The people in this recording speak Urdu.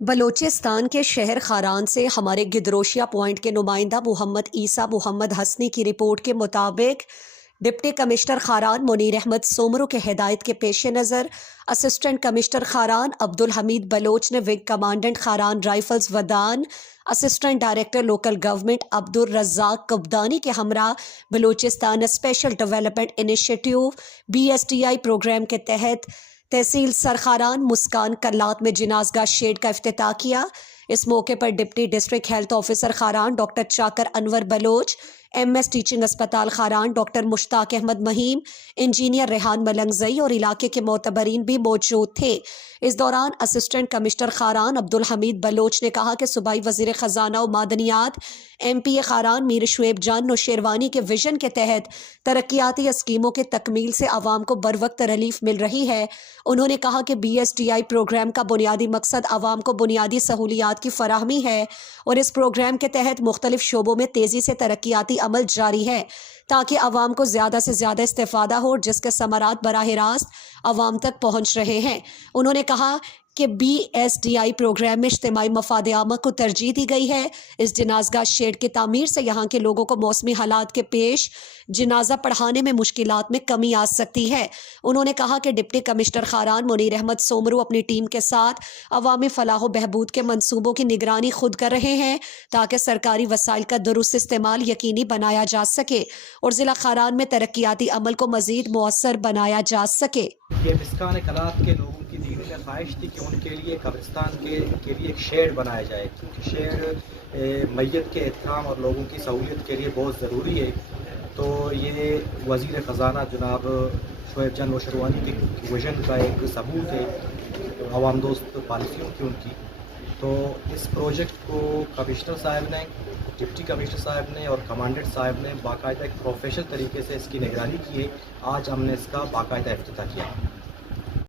بلوچستان کے شہر خاران سے ہمارے گدروشیا پوائنٹ کے نمائندہ محمد عیسیٰ محمد حسنی کی رپورٹ کے مطابق ڈپٹی کمشنر خاران منیر احمد سومرو کے ہدایت کے پیش نظر اسسٹنٹ کمشنر خاران عبدالحمید بلوچ نے ونگ کمانڈنٹ خاران رائفلز ودان، assistant director local government Abdul Razzaq Qabdani کے ہمراہ Balochistan special development initiative BSDI program کے تحت تحصیل سرخاران مسکان کلات میں جنازگاہ شیڈ کا افتتاح کیا۔ اس موقع پر deputy district health officer Kharan doctor Chakar Anwar Baloch, MS teaching اسپتال خاران ڈاکٹر مشتاق احمد مہیم، انجینئر ریحان ملنگزئی اور علاقے کے معتبرین بھی موجود تھے۔ اس دوران اسسٹنٹ کمشنر خاران عبدالحمید بلوچ نے کہا کہ صوبائی وزیر خزانہ و معدنیات MPA خاران میر شعیب جان نوشیروانی کے ویژن کے تحت ترقیاتی اسکیموں کے تکمیل سے عوام کو بروقت ریلیف مل رہی ہے۔ انہوں نے کہا کہ BSDI پروگرام کا بنیادی مقصد عوام کو بنیادی سہولیات کی فراہمی ہے اور اس پروگرام کے تحت مختلف شعبوں میں تیزی سے ترقیاتی عمل جاری ہے تاکہ عوام کو زیادہ سے زیادہ استفادہ ہو، جس کے ثمرات براہ راست عوام تک پہنچ رہے ہیں۔ انہوں نے کہا کہ BSDI پروگرام میں اجتماعی مفاد عامہ کو ترجیح دی گئی ہے۔ اس جنازگاہ شیڈ کی تعمیر سے یہاں کے لوگوں کو موسمی حالات کے پیش جنازہ پڑھانے میں مشکلات میں کمی آ سکتی ہے۔ انہوں نے کہا کہ ڈپٹی کمشنر خاران منیر احمد سومرو اپنی ٹیم کے ساتھ عوامی فلاح و بہبود کے منصوبوں کی نگرانی خود کر رہے ہیں تاکہ سرکاری وسائل کا درست استعمال یقینی بنایا جا سکے اور ضلع خاران میں ترقیاتی عمل کو مزید مؤثر بنایا جا سکے۔ یہ مسکان کلات کے لوگوں کی دینی میں خواہش تھی کہ ان کے لیے قبرستان کے لیے ایک شیڈ بنایا جائے، کیونکہ شیڈ میت کے احترام اور لوگوں کی سہولیت کے لیے بہت ضروری ہے۔ تو یہ وزیر خزانہ جناب شعیب جان نوشیروانی کے ویژن کا ایک ثبوت ہے، عوام دوست پالیسیوں کی ان کی۔ تو اس پروجیکٹ کو کمشنر صاحب نے، ڈپٹی کمشنر صاحب نے اور کمانڈنٹ صاحب نے باقاعدہ ایک پروفیشنل طریقے سے اس کی نگرانی کی ہے۔ آج ہم نے اس کا باقاعدہ افتتاح کیا۔